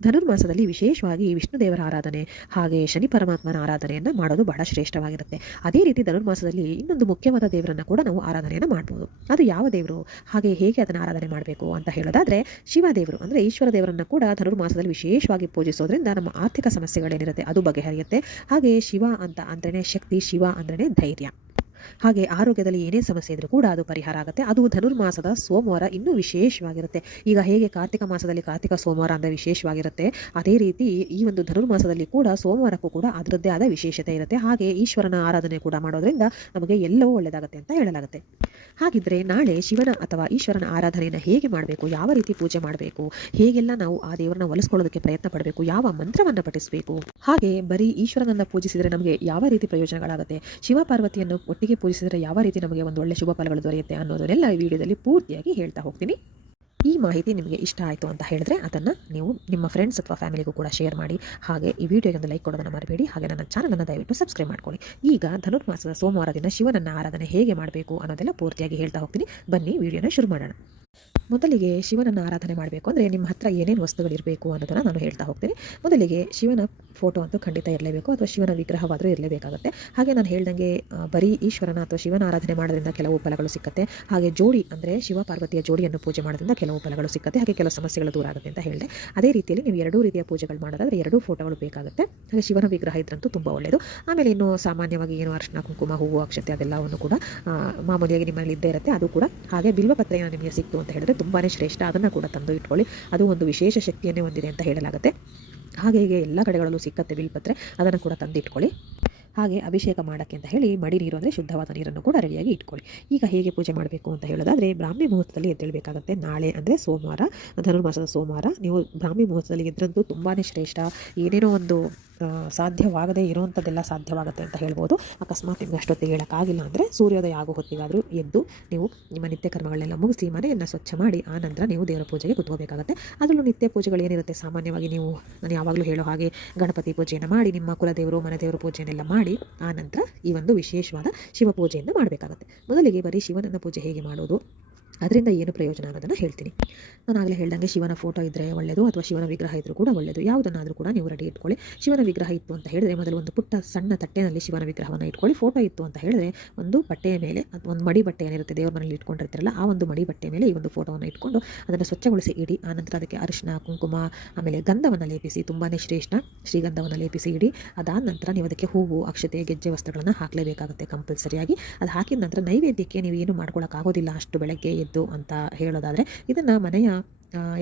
ಧನುರ್ಮಾಸದಲ್ಲಿ ವಿಶೇಷವಾಗಿ ವಿಷ್ಣು ದೇವರ ಆರಾಧನೆ ಹಾಗೆ ಶನಿ ಪರಮಾತ್ಮನ ಆರಾಧನೆಯನ್ನು ಮಾಡೋದು ಬಹಳ ಶ್ರೇಷ್ಠವಾಗಿರುತ್ತೆ. ಅದೇ ರೀತಿ ಧನುರ್ಮಾಸದಲ್ಲಿ ಇನ್ನೊಂದು ಮುಖ್ಯವಾದ ದೇವರನ್ನು ಕೂಡ ನಾವು ಆರಾಧನೆಯನ್ನು ಮಾಡ್ಬೋದು. ಅದು ಯಾವ ದೇವರು, ಹಾಗೆ ಹೇಗೆ ಅದನ್ನು ಆರಾಧನೆ ಮಾಡಬೇಕು ಅಂತ ಹೇಳೋದಾದರೆ, ಶಿವ ದೇವರು ಅಂದರೆ ಈಶ್ವರ ದೇವರನ್ನು ಕೂಡ ಧನುರ್ಮಾಸದಲ್ಲಿ ವಿಶೇಷವಾಗಿ ಪೂಜಿಸೋದ್ರಿಂದ ನಮ್ಮ ಆರ್ಥಿಕ ಸಮಸ್ಯೆಗಳೇನಿರುತ್ತೆ ಅದು ಬಗೆಹರಿಯುತ್ತೆ. ಹಾಗೆ ಶಿವ ಅಂತ ಅಂದ್ರೇ ಶಕ್ತಿ, ಶಿವ ಅಂದ್ರೇ ಧೈರ್ಯ. ಹಾಗೆ ಆರೋಗ್ಯದಲ್ಲಿ ಏನೇ ಸಮಸ್ಯೆ ಇದ್ರೂ ಕೂಡ ಅದು ಪರಿಹಾರ ಆಗುತ್ತೆ. ಅದು ಧನುರ್ಮಾಸದ ಸೋಮವಾರ ಇನ್ನೂ ವಿಶೇಷವಾಗಿರುತ್ತೆ. ಈಗ ಹೇಗೆ ಕಾರ್ತಿಕ ಮಾಸದಲ್ಲಿ ಕಾರ್ತಿಕ ಸೋಮವಾರ ಅಂದರೆ ವಿಶೇಷವಾಗಿರುತ್ತೆ, ಅದೇ ರೀತಿ ಈ ಒಂದು ಧನುರ್ಮಾಸದಲ್ಲಿ ಕೂಡ ಸೋಮವಾರಕ್ಕೂ ಕೂಡ ಅದರದ್ದೇ ಆದ ವಿಶೇಷತೆ ಇರುತ್ತೆ. ಹಾಗೆ ಈಶ್ವರನ ಆರಾಧನೆ ಕೂಡ ಮಾಡೋದ್ರಿಂದ ನಮಗೆ ಎಲ್ಲವೂ ಒಳ್ಳೆಯದಾಗುತ್ತೆ ಅಂತ ಹೇಳಲಾಗುತ್ತೆ. ಹಾಗಿದ್ರೆ ನಾಳೆ ಶಿವನ ಅಥವಾ ಈಶ್ವರನ ಆರಾಧನೆಯನ್ನು ಹೇಗೆ ಮಾಡಬೇಕು, ಯಾವ ರೀತಿ ಪೂಜೆ ಮಾಡಬೇಕು, ಹೇಗೆಲ್ಲ ನಾವು ಆ ದೇವರನ್ನ ಒಲಿಸ್ಕೊಳ್ಳೋದಕ್ಕೆ ಪ್ರಯತ್ನ ಪಡಬೇಕು, ಯಾವ ಮಂತ್ರವನ್ನು ಪಠಿಸಬೇಕು, ಹಾಗೆ ಬರೀ ಈಶ್ವರನನ್ನು ಪೂಜಿಸಿದರೆ ನಮಗೆ ಯಾವ ರೀತಿ ಪ್ರಯೋಜನಗಳಾಗುತ್ತೆ, ಶಿವ ಪಾರ್ವತಿಯನ್ನು ಒಟ್ಟಿಗೆ ಪೂಜಿಸಿದರೆ ಯಾವ ರೀತಿ ನಮಗೆ ಒಂದು ಒಳ್ಳೆ ಶುಭ ಫಲಗಳು ದೊರೆಯುತ್ತೆ ಅನ್ನೋದನ್ನೆಲ್ಲ ಈ ವಿಡಿಯೋದಲ್ಲಿ ಪೂರ್ತಿಯಾಗಿ ಹೇಳ್ತಾ ಹೋಗ್ತೀನಿ. ಈ ಮಾಹಿತಿ ನಿಮಗೆ ಇಷ್ಟ ಆಯಿತು ಅಂತ ಹೇಳಿದ್ರೆ ಅದನ್ನು ನೀವು ನಿಮ್ಮ ಫ್ರೆಂಡ್ಸ್ ಅಥವಾ ಫ್ಯಾಮಿಲಿಗೂ ಕೂಡ ಶೇರ್ ಮಾಡಿ. ಹಾಗೆ ಈ ವಿಡಿಯೋಗೆ ಒಂದು ಲೈಕ್ ಕೊಡೋದನ್ನು ಮರಿಬೇಡಿ. ಹಾಗೆ ನನ್ನ ಚಾನಲನ್ನು ದಯವಿಟ್ಟು ಸಬ್ಸ್ಕ್ರೈಬ್ ಮಾಡ್ಕೊಳ್ಳಿ. ಈಗ ಧನುರ್ಮಾಸದ ಸೋಮವಾರ ದಿನ ಶಿವನನ್ನ ಆರಾಧನೆ ಹೇಗೆ ಮಾಡಬೇಕು ಅನ್ನೋದೆಲ್ಲ ಪೂರ್ತಿಯಾಗಿ ಹೇಳ್ತಾ ಹೋಗ್ತೀನಿ. ಬನ್ನಿ ವಿಡಿಯೋನ ಶುರು ಮಾಡೋಣ. ಮೊದಲಿಗೆ ಶಿವನನ್ನು ಆರಾಧನೆ ಮಾಡಬೇಕು ಅಂದರೆ ನಿಮ್ಮ ಹತ್ರ ಏನೇನು ವಸ್ತುಗಳಿರಬೇಕು ಅನ್ನೋದನ್ನು ನಾನು ಹೇಳ್ತಾ ಹೋಗ್ತೀನಿ. ಮೊದಲಿಗೆ ಶಿವನ ಫೋಟೋ ಅಂತೂ ಖಂಡಿತ ಇರಲೇಬೇಕು, ಅಥವಾ ಶಿವನ ವಿಗ್ರಹವಾದರೂ ಇರಲೇಬೇಕಾಗುತ್ತೆ. ಹಾಗೆ ನಾನು ಹೇಳ್ದಂಗೆ ಬರೀ ಈಶ್ವರನ ಅಥವಾ ಶಿವನ ಆರಾಧನೆ ಮಾಡೋದ್ರಿಂದ ಕೆಲವು ಫಲಗಳು ಸಿಕ್ಕತ್ತೆ. ಹಾಗೆ ಜೋಡಿ ಅಂದರೆ ಶಿವ ಪಾರ್ವತಿಯ ಜೋಡಿಯನ್ನು ಪೂಜೆ ಮಾಡೋದ್ರಿಂದ ಕೆಲವು ಫಲಗಳು ಸಿಕ್ಕತ್ತೆ. ಹಾಗೆ ಕೆಲವು ಸಮಸ್ಯೆಗಳು ದೂರ ಆಗುತ್ತೆ ಅಂತ ಹೇಳಿದೆ. ಅದೇ ರೀತಿಯಲ್ಲಿ ನೀವು ಎರಡೂ ರೀತಿಯ ಪೂಜೆಗಳು ಮಾಡೋದಾದರೆ ಎರಡೂ ಫೋಟೋಗಳು ಬೇಕಾಗುತ್ತೆ. ಹಾಗೆ ಶಿವನ ವಿಗ್ರಹ ಇದ್ರಂತೂ ತುಂಬ ಒಳ್ಳೆಯದು. ಆಮೇಲೆ ಇನ್ನು ಸಾಮಾನ್ಯವಾಗಿ ಏನು ಅರಿಶಿನ, ಕುಂಕುಮ, ಹೂವು, ಅಕ್ಷತೆ ಅದೆಲ್ಲವನ್ನು ಕೂಡ ಮಾಮೂಲಿಯಾಗಿ ನಿಮ್ಮಲ್ಲಿ ಇದ್ದೇ ಇರುತ್ತೆ. ಅದು ಕೂಡ ಹಾಗೆ ಬಿಲ್ವಪತ್ರೆ ನಿಮಗೆ ಸಿಕ್ತು ಅಂತ ಹೇಳಿದ್ರೆ ತುಂಬಾ ಶ್ರೇಷ್ಠ. ಅದನ್ನು ಕೂಡ ತಂದು ಇಟ್ಕೊಳ್ಳಿ. ಅದು ಒಂದು ವಿಶೇಷ ಶಕ್ತಿಯನ್ನೇ ಹೊಂದಿದೆ ಅಂತ ಹೇಳಲಾಗುತ್ತೆ. ಹಾಗೆ ಹೀಗೆ ಎಲ್ಲ ಕಡೆಗಳಲ್ಲೂ ಸಿಕ್ಕತ್ತೆ ಬಿಲ್ಪತ್ರೆ, ಅದನ್ನು ಕೂಡ ತಂದು ಇಟ್ಕೊಳ್ಳಿ. ಹಾಗೆ ಅಭಿಷೇಕ ಮಾಡೋಕ್ಕೆ ಅಂತ ಹೇಳಿ ಮಡಿ ನೀರು ಅಂದರೆ ಶುದ್ಧವಾದ ನೀರನ್ನು ಕೂಡ ರೆಡಿಯಾಗಿ ಇಟ್ಕೊಳ್ಳಿ. ಈಗ ಹೇಗೆ ಪೂಜೆ ಮಾಡಬೇಕು ಅಂತ ಹೇಳೋದಾದರೆ, ಬ್ರಾಹ್ಮಿ ಮುಹೂರ್ತದಲ್ಲಿ ಎದ್ದೇಳಬೇಕಾಗುತ್ತೆ. ನಾಳೆ ಅಂದರೆ ಸೋಮವಾರ, ಧನುರ್ಮಾಸದ ಸೋಮವಾರ ನೀವು ಬ್ರಾಹ್ಮಿ ಮುಹೂರ್ತದಲ್ಲಿ ಎದ್ರಂತೂ ತುಂಬಾ ಶ್ರೇಷ್ಠ. ಏನೇನೋ ಒಂದು ಸಾಧ್ಯವಾಗದೇ ಇರುವಂಥದ್ದೆಲ್ಲ ಸಾಧ್ಯವಾಗುತ್ತೆ ಅಂತ ಹೇಳ್ಬೋದು. ಅಕಸ್ಮಾತ್ ನಿಮ್ಗೆ ಅಷ್ಟೊತ್ತಿಗೆ ಹೇಳೋಕ್ಕಾಗಿಲ್ಲ ಅಂದರೆ ಸೂರ್ಯೋದಯ ಆಗೋ ಹೊತ್ತಿಗಾದರೂ ಎದ್ದು ನೀವು ನಿಮ್ಮ ನಿತ್ಯ ಕರ್ಮಗಳನ್ನೆಲ್ಲ ಮುಗಿಸಿ ಮನೆಯನ್ನು ಸ್ವಚ್ಛ ಮಾಡಿ ಆ ನಂತರ ನೀವು ದೇವರ ಪೂಜೆಗೆ ಕೂತ್ಕೋಬೇಕಾಗುತ್ತೆ. ಅದರಲ್ಲೂ ನಿತ್ಯ ಪೂಜೆಗಳು ಏನಿರುತ್ತೆ, ಸಾಮಾನ್ಯವಾಗಿ ನೀವು ನಾನು ಯಾವಾಗಲೂ ಹೇಳೋ ಹಾಗೆ ಗಣಪತಿ ಪೂಜೆಯನ್ನು ಮಾಡಿ, ನಿಮ್ಮ ಕುಲದೇವರು ಮನೆ ದೇವರು ಪೂಜೆಯನ್ನೆಲ್ಲ ಮಾಡಿ ಆ ನಂತರ ಈ ಒಂದು ವಿಶೇಷವಾದ ಶಿವ ಪೂಜೆಯನ್ನು ಮಾಡಬೇಕಾಗುತ್ತೆ. ಮೊದಲಿಗೆ ಬರೀ ಶಿವನನ್ನ ಪೂಜೆ ಹೇಗೆ ಮಾಡೋದು, ಅದರಿಂದ ಏನು ಪ್ರಯೋಜನ ಅನ್ನೋದನ್ನು ಹೇಳ್ತೀನಿ. ನಾನು ಆಗಲೇ ಹೇಳ್ದಂಗೆ ಶಿವನ ಫೋಟೋ ಇದ್ದರೆ ಒಳ್ಳೆಯದು, ಅಥವಾ ಶಿವನ ವಿಗ್ರಹ ಇದ್ದರೂ ಕೂಡ ಒಳ್ಳೆಯದು. ಯಾವುದನ್ನಾದರೂ ಕೂಡ ನೀವು ರೆಡಿ ಇಟ್ಕೊಳ್ಳಿ. ಶಿವನ ವಿಗ್ರಹ ಇತ್ತು ಅಂತ ಹೇಳಿದ್ರೆ ಮೊದಲು ಒಂದು ಪುಟ್ಟ ಸಣ್ಣ ತಟ್ಟೆನಲ್ಲಿ ಶಿವನ ವಿಗ್ರಹವನ್ನು ಇಟ್ಕೊಳ್ಳಿ. ಫೋಟೋ ಇತ್ತು ಅಂತ ಹೇಳಿದ್ರೆ ಒಂದು ಬಟ್ಟೆಯ ಮೇಲೆ, ಒಂದು ಮಡಿ ಬಟ್ಟೆ ಏನಿರುತ್ತೆ ದೇವರ ಮನೇಲಿ ಇಟ್ಕೊಂಡಿರ್ತೀರಲ್ಲ, ಆ ಒಂದು ಮಡಿ ಬಟ್ಟೆ ಮೇಲೆ ಈ ಒಂದು ಫೋಟೋವನ್ನು ಇಟ್ಕೊಂಡು ಅದನ್ನು ಸ್ವಚ್ಛಗೊಳಿಸಿ ಇಡಿ. ಆನಂತರ ಅದಕ್ಕೆ ಅರಿಶಿನ, ಕುಂಕುಮ, ಆಮೇಲೆ ಗಂಧವನ್ನು ಲೇಪಿಸಿ, ತುಂಬಾ ಶ್ರೇಷ್ಠ ಶ್ರೀಗಂಧವನ್ನು ಲೇಪಿಸಿ ಇಡಿ. ಅದಾದ ನಂತರ ನೀವು ಅದಕ್ಕೆ ಹೂವು, ಅಕ್ಷತೆ, ಗೆಜ್ಜೆ ವಸ್ತ್ರಗಳನ್ನು ಹಾಕಲೇಬೇಕಾಗುತ್ತೆ ಕಂಪಲ್ಸರಿಯಾಗಿ. ಅದು ಹಾಕಿದ ನಂತರ ನೈವೇದ್ಯಕ್ಕೆ ನೀವು ಏನು ಮಾಡ್ಕೊಳ್ಳೋಕ್ಕಾಗೋದಿಲ್ಲ ಅಷ್ಟು ಬೆಳಗ್ಗೆ ಎದ್ದು ಅಂತ ಹೇಳೋದಾದರೆ, ಇದನ್ನು ಮನೆಯ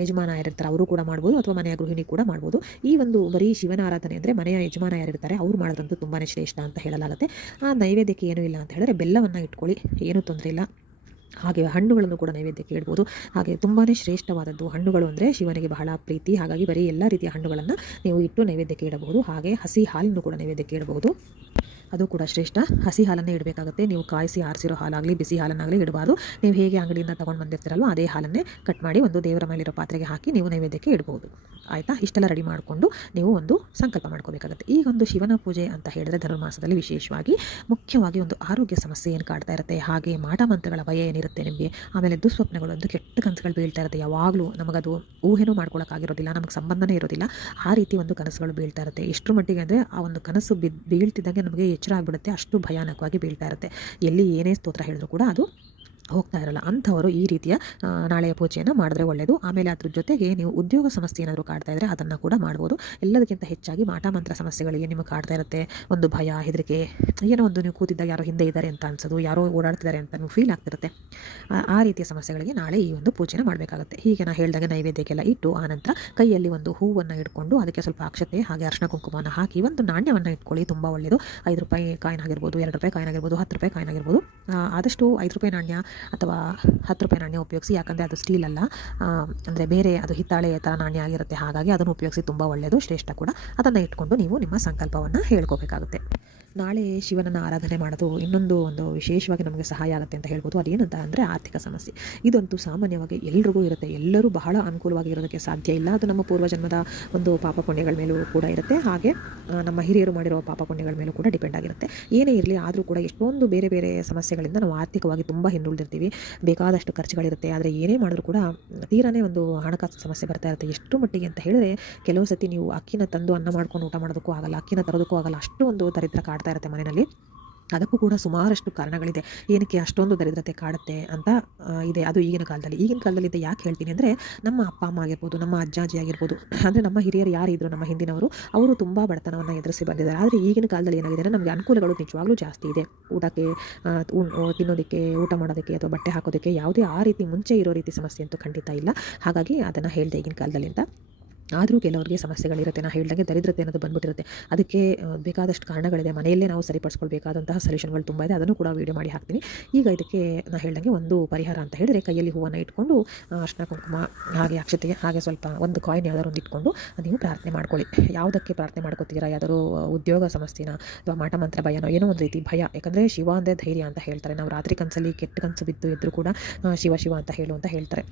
ಯಜಮಾನ ಯಾರಿರ್ತಾರೆ ಅವರು ಕೂಡ ಮಾಡ್ಬೋದು, ಅಥವಾ ಮನೆಯ ಗೃಹಿಣಿ ಕೂಡ ಮಾಡ್ಬೋದು. ಈ ಒಂದು ಬರೀ ಶಿವನ ಆರಾಧನೆ ಅಂದರೆ ಮನೆಯ ಯಜಮಾನ ಯಾರಿರ್ತಾರೆ ಅವರು ಮಾಡೋದಂತೂ ತುಂಬಾ ಶ್ರೇಷ್ಠ ಅಂತ ಹೇಳಲಾಗುತ್ತೆ. ಆ ನೈವೇದ್ಯಕ್ಕೆ ಏನೂ ಇಲ್ಲ ಅಂತ ಹೇಳಿದ್ರೆ ಬೆಲ್ಲವನ್ನು ಇಟ್ಕೊಳ್ಳಿ, ಏನೂ ತೊಂದರೆ ಇಲ್ಲ. ಹಾಗೆ ಹಣ್ಣುಗಳನ್ನು ಕೂಡ ನೈವೇದ್ಯಕ್ಕೆ ಇಡ್ಬೋದು. ಹಾಗೆ ತುಂಬಾ ಶ್ರೇಷ್ಠವಾದದ್ದು ಹಣ್ಣುಗಳು ಅಂದರೆ ಶಿವನಿಗೆ ಬಹಳ ಪ್ರೀತಿ. ಹಾಗಾಗಿ ಬರೀ ಎಲ್ಲ ರೀತಿಯ ಹಣ್ಣುಗಳನ್ನು ನೀವು ಇಟ್ಟು ನೈವೇದ್ಯಕ್ಕೆ ಇಡಬಹುದು. ಹಾಗೆ ಹಸಿ ಹಾಲನ್ನು ಕೂಡ ನೈವೇದ್ಯಕ್ಕೆ ಇಡಬಹುದು, ಅದು ಕೂಡ ಶ್ರೇಷ್ಠ. ಹಸಿ ಹಾಲನ್ನೇ ಇಡಬೇಕಾಗುತ್ತೆ. ನೀವು ಕಾಯಿಸಿ ಆರಿಸಿರೋ ಹಾಲಾಗಲಿ ಬಿಸಿ ಹಾಲನ್ನಾಗಲಿ ಇಡಬಾರ್ದು. ನೀವು ಹೇಗೆ ಅಂಗಡಿಯಿಂದ ತೊಗೊಂಡು ಬಂದಿರ್ತೀರಲ್ವ ಅದೇ ಹಾಲನ್ನೇ ಕಟ್ ಮಾಡಿ ಒಂದು ದೇವರ ಮೇಲಿರೋ ಪಾತ್ರೆಗೆ ಹಾಕಿ ನೀವು ನೈವೇದ್ಯಕ್ಕೆ ಇಡ್ಬೋದು. ಆಯಿತಾ? ಇಷ್ಟೆಲ್ಲ ರೆಡಿ ಮಾಡಿಕೊಂಡು ನೀವು ಒಂದು ಸಂಕಲ್ಪ ಮಾಡ್ಕೋಬೇಕಾಗುತ್ತೆ. ಈಗ ಒಂದು ಶಿವನ ಪೂಜೆ ಅಂತ ಹೇಳಿದ್ರೆ ಧನುರ್ಮಾಸದಲ್ಲಿ ವಿಶೇಷವಾಗಿ ಮುಖ್ಯವಾಗಿ ಒಂದು ಆರೋಗ್ಯ ಸಮಸ್ಯೆ ಏನು ಕಾಡ್ತಾ ಇರುತ್ತೆ, ಹಾಗೆ ಮಾಟ ಮಂತ್ರಗಳ ಭಯ ಏನಿರುತ್ತೆ ನಿಮಗೆ, ಆಮೇಲೆ ದುಸ್ವಪ್ನಗಳು, ಒಂದು ಕೆಟ್ಟ ಕನಸುಗಳು ಬೀಳ್ತಾ ಇರುತ್ತೆ. ಯಾವಾಗಲೂ ನಮಗದು ಊಹೆನೂ ಮಾಡ್ಕೊಳ್ಳೋಕ್ಕಾಗಿರೋದಿಲ್ಲ, ನಮಗೆ ಸಂಬಂಧನೇ ಇರೋದಿಲ್ಲ, ಆ ರೀತಿ ಒಂದು ಕನಸುಗಳು ಬೀಳ್ತಾ ಇರುತ್ತೆ. ಎಷ್ಟರ ಮಟ್ಟಿಗೆ ಅಂದರೆ ಆ ಒಂದು ಕನಸು ಬೀಳ್ತಿದ್ದಂಗೆ ನಮಗೆ ಎಚ್ಚರ ಆಗಿಬಿಡುತ್ತೆ, ಅಷ್ಟು ಭಯಾನಕವಾಗಿ ಬೀಳ್ತಾ ಇರುತ್ತೆ. ಎಲ್ಲಿ ಏನೇ ಸ್ತೋತ್ರ ಹೇಳಿದ್ರು ಕೂಡ ಅದು ಹೋಗ್ತಾ ಇರಲ್ಲ. ಅಂಥವರು ಈ ರೀತಿಯ ನಾಳೆಯ ಪೂಜೆಯನ್ನು ಮಾಡಿದ್ರೆ ಒಳ್ಳೆಯದು. ಆಮೇಲೆ ಅದ್ರ ಜೊತೆಗೆ ನೀವು ಉದ್ಯೋಗ ಸಮಸ್ಯೆ ಏನಾದರೂ ಕಾಡ್ತಾ ಇದ್ದರೆ ಅದನ್ನು ಕೂಡ ಮಾಡ್ಬೋದು. ಎಲ್ಲದಕ್ಕಿಂತ ಹೆಚ್ಚಾಗಿ ಮಾಟ ಮಂತ್ರ ಸಮಸ್ಯೆಗಳಿಗೆ ನಿಮಗೆ ಕಾಡ್ತಾ ಇರುತ್ತೆ, ಒಂದು ಭಯ, ಹೆದರಿಕೆ, ಏನೋ ಒಂದು ನೀವು ಕೂತಿದ್ದಾಗ ಯಾರೋ ಹಿಂದೆ ಇದ್ದಾರೆ ಅಂತ ಅನ್ಸೋದು, ಯಾರೋ ಓಡಾಡ್ತಿದ್ದಾರೆ ಅಂತ ನೀವು ಫೀಲ್ ಆಗ್ತಿರುತ್ತೆ. ಆ ರೀತಿಯ ಸಮಸ್ಯೆಗಳಿಗೆ ನಾಳೆ ಈ ಒಂದು ಪೂಜೆನ ಮಾಡಬೇಕಾಗುತ್ತೆ. ಹೀಗೆ ನಾನು ಹೇಳಿದಾಗ ನೈವೇದ್ಯಕ್ಕೆಲ್ಲ ಇಟ್ಟು ಆನಂತರ ಕೈಯಲ್ಲಿ ಒಂದು ಹೂವನ್ನು ಇಟ್ಕೊಂಡು ಅದಕ್ಕೆ ಸ್ವಲ್ಪ ಅಕ್ಷತೆ ಹಾಗೆ ಅರ್ಶಿನ ಕುಂಕುಮವನ್ನು ಹಾಕಿ ಒಂದು ನಾಣ್ಯವನ್ನು ಇಟ್ಕೊಳ್ಳಿ, ತುಂಬ ಒಳ್ಳೆಯದು. 5 ರೂಪಾಯಿ ಕಾಯಿನ್ ಆಗಿರ್ಬೋದು, 2 ರೂಪಾಯಿ ಕಾಯಿನ್ ಆಗಿರ್ಬೋದು, 10 ರೂಪಾಯಿ ಕಾಯಿನ್ ಆಗಿರ್ಬೋದು. ಆದಷ್ಟು 5 ರೂಪಾಯಿ ನಾಣ್ಯ ಅಥವಾ 10 ರೂಪಾಯಿ ನಾಣ್ಯ ಉಪಯೋಗಿಸಿ, ಯಾಕಂದರೆ ಅದು ಸ್ಟೀಲ್ ಅಲ್ಲ, ಅಂದರೆ ಬೇರೆ ಅದು ಹಿತ್ತಾಳೆ ಥರ ನಾಣ್ಯ ಆಗಿರುತ್ತೆ. ಹಾಗಾಗಿ ಅದನ್ನು ಉಪಯೋಗಿಸಿ ತುಂಬ ಒಳ್ಳೆಯದು, ಶ್ರೇಷ್ಠ ಕೂಡ. ಅದನ್ನು ಇಟ್ಕೊಂಡು ನೀವು ನಿಮ್ಮ ಸಂಕಲ್ಪವನ್ನು ಹೇಳ್ಕೋಬೇಕಾಗುತ್ತೆ. ನಾಳೆ ಶಿವನನ್ನು ಆರಾಧನೆ ಮಾಡೋದು ಇನ್ನೊಂದು ಒಂದು ವಿಶೇಷವಾಗಿ ನಮಗೆ ಸಹಾಯ ಆಗುತ್ತೆ ಅಂತ ಹೇಳ್ಬೋದು. ಅದೇನಂತ ಅಂದರೆ ಆರ್ಥಿಕ ಸಮಸ್ಯೆ. ಇದಂತೂ ಸಾಮಾನ್ಯವಾಗಿ ಎಲ್ರಿಗೂ ಇರುತ್ತೆ. ಎಲ್ಲರೂ ಬಹಳ ಅನುಕೂಲವಾಗಿ ಇರೋದಕ್ಕೆ ಸಾಧ್ಯ ಇಲ್ಲ. ಅದು ನಮ್ಮ ಪೂರ್ವಜನ್ಮದ ಒಂದು ಪಾಪ ಪುಣ್ಯಗಳ ಮೇಲೂ ಕೂಡ ಇರುತ್ತೆ. ಹಾಗೆ ನಮ್ಮ ಹಿರಿಯರು ಮಾಡಿರೋ ಪಾಪ ಪುಣ್ಯಗಳ ಮೇಲೂ ಕೂಡ ಡಿಪೆಂಡ್ ಆಗಿರುತ್ತೆ. ಏನೇ ಇರಲಿ ಆದರೂ ಕೂಡ ಎಷ್ಟೊಂದು ಬೇರೆ ಬೇರೆ ಸಮಸ್ಯೆಗಳಿಂದ ನಾವು ಆರ್ಥಿಕವಾಗಿ ತುಂಬ ಹಿಂದುಳಿದಿರ್ತೀವಿ. ಬೇಕಾದಷ್ಟು ಖರ್ಚುಗಳಿರುತ್ತೆ. ಆದರೆ ಏನೇ ಮಾಡಿದ್ರು ಕೂಡ ತೀರಾನೇ ಒಂದು ಹಣಕಾಸು ಸಮಸ್ಯೆ ಬರ್ತಾ ಇರುತ್ತೆ. ಎಷ್ಟು ಮಟ್ಟಿಗೆ ಅಂತ ಹೇಳಿದ್ರೆ ಕೆಲವು ಸತಿ ನೀವು ಅಕ್ಕಿನ ತಂದು ಅನ್ನ ಮಾಡ್ಕೊಂಡು ಊಟ ಮಾಡೋದಕ್ಕೂ ಆಗಲ್ಲ, ಅಕ್ಕಿನ ತರೋದಕ್ಕೂ ಆಗಲ್ಲ. ಅಷ್ಟು ಒಂದು ದರಿದ್ರ ಕಾಡ್ತಾ ಇರುತ್ತೆ ಮನೆಯಲ್ಲಿ. ಅದಕ್ಕೂ ಕೂಡ ಸುಮಾರಷ್ಟು ಕಾರಣಗಳಿದೆ ಏನಕ್ಕೆ ಅಷ್ಟೊಂದು ದರಿದ್ರತೆ ಕಾಡುತ್ತೆ ಅಂತ ಇದೆ. ಅದು ಈಗಿನ ಕಾಲದಲ್ಲಿ ಇದೆ. ಯಾಕೆ ಹೇಳ್ತೀನಿ ಅಂದರೆ ನಮ್ಮ ಅಪ್ಪ ಅಮ್ಮ ಆಗಿರ್ಬೋದು, ನಮ್ಮ ಅಜ್ಜಾಜಿ ಆಗಿರ್ಬೋದು, ಅಂದರೆ ನಮ್ಮ ಹಿರಿಯರು ಯಾರಿದ್ರು ನಮ್ಮ ಹಿಂದಿನವರು, ಅವರು ತುಂಬ ಬಡತನವನ್ನು ಎದುರಿಸಿ ಬಂದಿದ್ದಾರೆ. ಆದರೆ ಈಗಿನ ಕಾಲದಲ್ಲಿ ಏನಾಗಿದೆ ಅಂದರೆ ನಮಗೆ ಅನುಕೂಲಗಳು ನಿಜವಾಗ್ಲೂ ಜಾಸ್ತಿ ಇದೆ. ಊಟಕ್ಕೆ ತಿನ್ನೋದಕ್ಕೆ, ಊಟ ಮಾಡೋದಕ್ಕೆ ಅಥವಾ ಬಟ್ಟೆ ಹಾಕೋದಕ್ಕೆ ಯಾವುದೇ ಆ ರೀತಿ ಮುಂಚೆ ಇರೋ ರೀತಿ ಸಮಸ್ಯೆ ಅಂತೂ ಖಂಡಿತ ಇಲ್ಲ. ಹಾಗಾಗಿ ಅದನ್ನು ಹೇಳಿದೆ ಈಗಿನ ಕಾಲದಲ್ಲಿ ಅಂತ. ಆದರೂ ಕೆಲವರಿಗೆ ಸಮಸ್ಯೆಗಳಿರುತ್ತೆ. ನಾನು ಹೇಳ್ದಂಗೆ ದರಿದ್ರತೆ ಅನ್ನೋದು ಬಂದ್ಬಿಟ್ಟಿರುತ್ತೆ. ಅದಕ್ಕೆ ಬೇಕಾದಷ್ಟು ಕಾರಣಗಳಿದೆ. ಮನೆಯಲ್ಲೇ ನಾವು ಸರಿಪಡಿಸ್ಕೊಳ್ಬೇಕಾದಂತಹ ಸೊಲ್ಯೂಷನ್ಗಳು ತುಂಬ ಇದೆ. ಅದನ್ನು ಕೂಡ ವೀಡಿಯೋ ಮಾಡಿ ಹಾಕ್ತೀನಿ. ಈಗ ಇದಕ್ಕೆ ನಾನು ಹೇಳ್ದಂಗೆ ಒಂದು ಪರಿಹಾರ ಅಂತ ಹೇಳಿದ್ರೆ ಕೈಯಲ್ಲಿ ಹೂವನ್ನು ಇಟ್ಕೊಂಡು ಅರ್ಶಿನ ಕುಂಕುಮ ಹಾಗೆ ಅಕ್ಷತೆ ಹಾಗೆ ಸ್ವಲ್ಪ ಒಂದು ಕಾಯಿನ್ ಯಾವ್ದಾದ್ರು ಒಂದು ಇಟ್ಕೊಂಡು ನೀವು ಪ್ರಾರ್ಥನೆ ಮಾಡ್ಕೊಳ್ಳಿ. ಯಾವುದಕ್ಕೆ ಪ್ರಾರ್ಥನೆ ಮಾಡ್ಕೊತೀರಾ? ಯಾವ್ದಾದ್ರು ಉದ್ಯೋಗ ಸಮಸ್ಯೆನ ಅಥವಾ ಮಾಟ ಮಂತ್ರ ಭಯನೋ ಏನೋ ಒಂದು ರೀತಿ ಭಯ. ಯಾಕಂದರೆ ಶಿವ ಅಂದರೆ ಧೈರ್ಯ ಅಂತ ಹೇಳ್ತಾರೆ. ನಾವು ರಾತ್ರಿ ಕನಸಲ್ಲಿ ಕೆಟ್ಟ ಕನಸು ಬಿದ್ದು ಎದ್ರು ಕೂಡ ಶಿವ ಶಿವ ಅಂತ ಹೇಳು ಅಂತ ಹೇಳ್ತಾರೆ.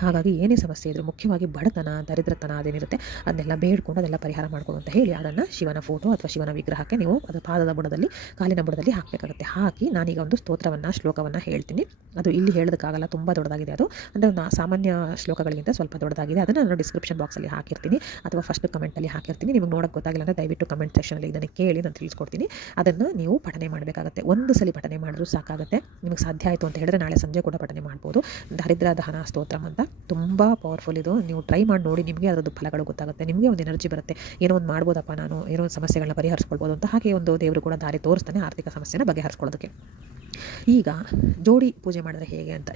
ಹಾಗಾಗಿ ಏನೇ ಸಮಸ್ಯೆ ಇದ್ದರೂ ಮುಖ್ಯವಾಗಿ ಬಡತನ, ದರಿದ್ರತನ ಅದೇನಿರುತ್ತೆ ಅದನ್ನೆಲ್ಲ ಬೇಡ್ಕೊಂಡು ಅದೆಲ್ಲ ಪರಿಹಾರ ಮಾಡ್ಕೊಂಡು ಅಂತ ಹೇಳಿ ಅದನ್ನು ಶಿವನ ಫೋಟೋ ಅಥವಾ ಶಿವನ ವಿಗ್ರಹಕ್ಕೆ ನೀವು ಅದು ಪಾದದ ಬುಡದಲ್ಲಿ, ಕಾಲಿನ ಬುಡದಲ್ಲಿ ಹಾಕಬೇಕಾಗುತ್ತೆ. ಹಾಕಿ ನಾನೀಗ ಒಂದು ಸ್ತೋತ್ರವನ್ನು, ಶ್ಲೋಕವನ್ನು ಹೇಳ್ತೀನಿ. ಅದು ಇಲ್ಲಿ ಹೇಳೋದಕ್ಕಾಗಲ್ಲ, ತುಂಬ ದೊಡ್ಡದಾಗಿದೆ. ಅದು ಅಂದರೆ ಸಾಮಾನ್ಯ ಶ್ಲೋಕಗಳಿಗಿಂತ ಸ್ವಲ್ಪ ದೊಡ್ಡದಾಗಿದೆ. ಅದನ್ನು ನಾನು ಡಿಸ್ಕ್ರಿಪ್ಷನ್ ಬಾಕ್ಸಲ್ಲಿ ಹಾಕಿರ್ತೀನಿ ಅಥವಾ ಫಸ್ಟ್ ಕಮೆಂಟಲ್ಲಿ ಹಾಕಿರ್ತೀನಿ. ನಿಮಗೆ ನೋಡೋಕ್ಕೆ ಗೊತ್ತಾಗಿಲ್ಲ ಅಂದರೆ ದಯವಿಟ್ಟು ಕಮೆಂಟ್ ಸೆಕ್ಷನಲ್ಲಿ ಇದನ್ನು ಕೇಳಿ ನಾನು ತಿಳಿಸ್ಕೊಡ್ತೀನಿ. ಅದನ್ನು ನೀವು ಪಠನೆ ಮಾಡಬೇಕಾಗುತ್ತೆ. ಒಂದು ಸಲ ಪಠನೆ ಮಾಡಿದ್ರೂ ಸಾಕಾಗುತ್ತೆ. ನಿಮಗೆ ಸಾಧ್ಯ ಆಯಿತು ಅಂತ ಹೇಳಿದ್ರೆ ನಾಳೆ ಸಂಜೆ ಕೂಡ ಪಠನೆ ಮಾಡ್ಬೋದು. ದಾರಿದ್ರ ದಹನ ಸ್ತೋತ್ರಂ ಅಂತ ತುಂಬ ಪವರ್ಫುಲ್ ಇದು. ನೀವು ಟ್ರೈ ಮಾಡಿ ನೋಡಿ, ನಿಮಗೆ ಅದರದ್ದು ಫಲಗಳು ಗೊತ್ತಾಗುತ್ತೆ. ನಿಮಗೆ ಒಂದು ಎನರ್ಜಿ ಬರುತ್ತೆ, ಏನೋ ಒಂದು ಮಾಡ್ಬೋದಪ್ಪ, ನಾನು ಏನೋ ಒಂದು ಸಮಸ್ಯೆಗಳನ್ನ ಪರಿಹರಿಸ್ಕೊಳ್ಬೋದು ಅಂತ. ಹಾಗೆ ಒಂದು ದೇವರು ಕೂಡ ದಾರಿ ತೋರಿಸ್ತಾನೆ ಆರ್ಥಿಕ ಸಮಸ್ಯೆನ ಬಗೆಹರಿಸ್ಕೊಳ್ಳೋದಕ್ಕೆ. ಈಗ ಜೋಡಿ ಪೂಜೆ ಮಾಡಿದ್ರೆ ಹೇಗೆ ಅಂತ,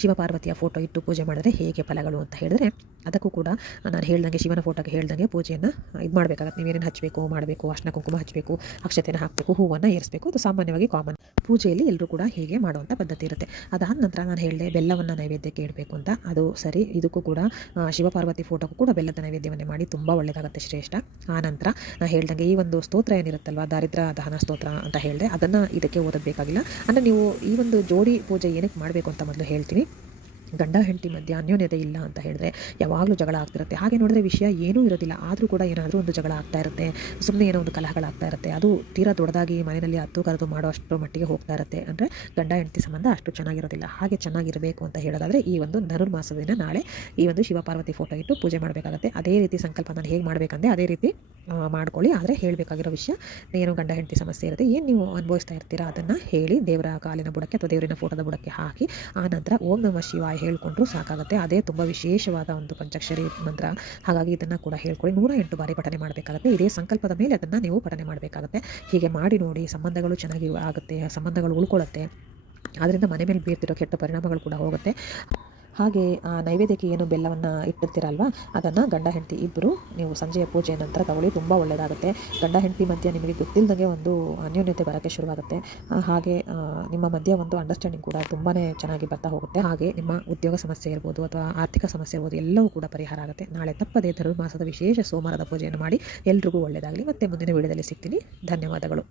ಶಿವ ಪಾರ್ವತಿಯ ಫೋಟೋ ಇಟ್ಟು ಪೂಜೆ ಮಾಡಿದ್ರೆ ಹೇಗೆ ಫಲಗಳು ಅಂತ ಹೇಳಿದ್ರೆ ಅದಕ್ಕೂ ಕೂಡ ನಾನು ಹೇಳ್ದಂಗೆ ಶಿವನ ಫೋಟೋಗೆ ಹೇಳ್ದಂಗೆ ಪೂಜೆಯನ್ನು ಇದು ಮಾಡಬೇಕಾಗತ್ತೆ. ನೀವೇನೇನು ಹಚ್ಚಬೇಕು, ಮಾಡಬೇಕು, ಅರ್ಶಿನ ಕುಂಕುಮ ಹಚ್ಚಬೇಕು, ಅಕ್ಷತೆನ ಹಾಕಬೇಕು, ಹೂವನ್ನು ಏರಿಸಬೇಕು. ಅದು ಸಾಮಾನ್ಯವಾಗಿ ಕಾಮನ್ ಪೂಜೆಯಲ್ಲಿ ಎಲ್ಲರೂ ಕೂಡ ಹೀಗೆ ಮಾಡುವಂಥ ಪದ್ಧತಿ ಇರುತ್ತೆ. ಅದಾದ ನಂತರ ನಾನು ಹೇಳಿದೆ ಬೆಲ್ಲವನ್ನು ನೈವೇದ್ಯಕ್ಕೆ ಇಡಬೇಕು ಅಂತ. ಅದು ಸರಿ. ಇದಕ್ಕೂ ಕೂಡ ಶಿವಪಾರ್ವತಿ ಫೋಟೋಗೂ ಕೂಡ ಬೆಲ್ಲದ ನೈವೇದ್ಯವನ್ನೇ ಮಾಡಿ, ತುಂಬ ಒಳ್ಳೆಯದಾಗುತ್ತೆ, ಶ್ರೇಷ್ಠ. ಆ ನಂತರ ನಾನು ಹೇಳ್ದಂಗೆ ಈ ಒಂದು ಸ್ತೋತ್ರ ಏನಿರುತ್ತಲ್ವ, ದಾರಿದ್ರ ದಹನ ಸ್ತೋತ್ರ ಅಂತ ಹೇಳಿದೆ, ಅದನ್ನು ಇದಕ್ಕೆ ಓದೋದು ಬೇಕಾಗಿಲ್ಲ. ಅಂದರೆ ನೀವು ಈ ಒಂದು ಜೋಡಿ ಪೂಜೆ ಏನಕ್ಕೆ ಮಾಡಬೇಕು ಅಂತ ಮೊದಲು ಹೇಳ್ತೀನಿ. ಗಂಡ ಹೆಂಡತಿ ಮಧ್ಯೆ ಅನ್ಯೋನ್ಯತೆ ಇಲ್ಲ ಅಂತ ಹೇಳಿದ್ರೆ ಯಾವಾಗಲೂ ಜಗಳ ಆಗ್ತಿರುತ್ತೆ. ಹಾಗೆ ನೋಡಿದ್ರೆ ವಿಷಯ ಏನೂ ಇರೋದಿಲ್ಲ, ಆದರೂ ಕೂಡ ಏನಾದರೂ ಒಂದು ಜಗಳ ಆಗ್ತಾ ಇರುತ್ತೆ, ಸುಮ್ಮನೆ ಏನೋ ಒಂದು ಕಲಹಗಳಾಗ್ತಾ ಇರುತ್ತೆ. ಅದು ತೀರಾ ದೊಡ್ಡದಾಗಿ ಮನೆಯಲ್ಲಿ ಹತ್ತು ಕರೆದು ಮಾಡೋ ಅಷ್ಟು ಮಟ್ಟಿಗೆ ಹೋಗ್ತಾ ಇರುತ್ತೆ. ಅಂದರೆ ಗಂಡ ಹೆಂಡತಿ ಸಂಬಂಧ ಅಷ್ಟು ಚೆನ್ನಾಗಿರೋದಿಲ್ಲ. ಹಾಗೆ ಚೆನ್ನಾಗಿರಬೇಕು ಅಂತ ಹೇಳೋದಾದರೆ ಈ ಒಂದು ಧನುರ್ಮಾಸದ ದಿನ ನಾಳೆ ಈ ಒಂದು ಶಿವಪಾರ್ವತಿ ಫೋಟೋ ಇಟ್ಟು ಪೂಜೆ ಮಾಡಬೇಕಾಗುತ್ತೆ. ಅದೇ ರೀತಿ ಸಂಕಲ್ಪ ನಾನು ಹೇಗೆ ಮಾಡಬೇಕಂದ್ರೆ ಅದೇ ರೀತಿ ಮಾಡ್ಕೊಳ್ಳಿ. ಆದರೆ ಹೇಳಬೇಕಾಗಿರೋ ವಿಷಯ ಏನು, ಗಂಡ ಹೆಂಡತಿ ಸಮಸ್ಯೆ ಇರುತ್ತೆ, ಏನು ನೀವು ಅನುಭವಿಸ್ತಾ ಇರ್ತೀರಾ ಅದನ್ನು ಹೇಳಿ ದೇವರ ಕಾಲಿನ ಬುಡಕ್ಕೆ ಅಥವಾ ದೇವರಿನ ಫೋಟೋದ ಬುಡಕ್ಕೆ ಹಾಕಿ ಆ ನಂತರ ಓಂ ನಮಃ ಶಿವಾಯ ಹೇಳ್ಕೊಂಡ್ರೂ ಸಾಕಾಗುತ್ತೆ. ಅದೇ ತುಂಬ ವಿಶೇಷವಾದ ಒಂದು ಪಂಚಾಕ್ಷರಿ ಮಂತ್ರ. ಹಾಗಾಗಿ ಇದನ್ನು ಕೂಡ ಹೇಳ್ಕೊಳ್ಳಿ. 108 ಬಾರಿ ಪಠನೆ ಮಾಡಬೇಕಾಗುತ್ತೆ. ಇದೇ ಸಂಕಲ್ಪದ ಮೇಲೆ ಅದನ್ನು ನೀವು ಪಠನೆ ಮಾಡಬೇಕಾಗುತ್ತೆ. ಹೀಗೆ ಮಾಡಿ ನೋಡಿ, ಸಂಬಂಧಗಳು ಚೆನ್ನಾಗಿ ಆಗುತ್ತೆ, ಸಂಬಂಧಗಳು ಉಳ್ಕೊಳ್ಳುತ್ತೆ. ಅದರಿಂದ ಮನೆ ಮೇಲೆ ಬೀರ್ತಿರೋ ಕೆಟ್ಟ ಪರಿಣಾಮಗಳು ಕೂಡ ಹೋಗುತ್ತೆ. ಹಾಗೆ ನೈವೇದ್ಯಕ್ಕೆ ಏನು ಬೆಲ್ಲವನ್ನು ಇಟ್ಟಿರ್ತೀರಲ್ವ, ಅದನ್ನು ಗಂಡ ಹೆಂಡತಿ ಇಬ್ಬರು ನೀವು ಸಂಜೆಯ ಪೂಜೆಯ ನಂತರ ತಗೊಳ್ಳಿ. ತುಂಬ ಒಳ್ಳೆಯದಾಗುತ್ತೆ. ಗಂಡ ಹೆಂಡತಿ ಮಧ್ಯೆ ನಿಮಗೆ ಗೊತ್ತಿಲ್ಲದಂಗೆ ಒಂದು ಅನ್ಯೋನ್ಯತೆ ಬರೋಕ್ಕೆ ಶುರುವಾಗುತ್ತೆ. ಹಾಗೆ ನಿಮ್ಮ ಮಧ್ಯೆ ಒಂದು ಅಂಡರ್ಸ್ಟ್ಯಾಂಡಿಂಗ್ ಕೂಡ ತುಂಬಾ ಚೆನ್ನಾಗಿ ಬರ್ತಾ ಹೋಗುತ್ತೆ. ಹಾಗೆ ನಿಮ್ಮ ಉದ್ಯೋಗ ಸಮಸ್ಯೆ ಇರ್ಬೋದು ಅಥವಾ ಆರ್ಥಿಕ ಸಮಸ್ಯೆ ಇರ್ಬೋದು, ಎಲ್ಲವೂ ಕೂಡ ಪರಿಹಾರ ಆಗುತ್ತೆ. ನಾಳೆ ತಪ್ಪದೇ ಧನುರ್ಮಾಸದ ವಿಶೇಷ ಸೋಮವಾರದ ಪೂಜೆಯನ್ನು ಮಾಡಿ. ಎಲ್ರಿಗೂ ಒಳ್ಳೆಯದಾಗಲಿ. ಮತ್ತೆ ಮುಂದಿನ ವಿಡಿಯೋದಲ್ಲಿ ಸಿಗ್ತೀನಿ. ಧನ್ಯವಾದಗಳು.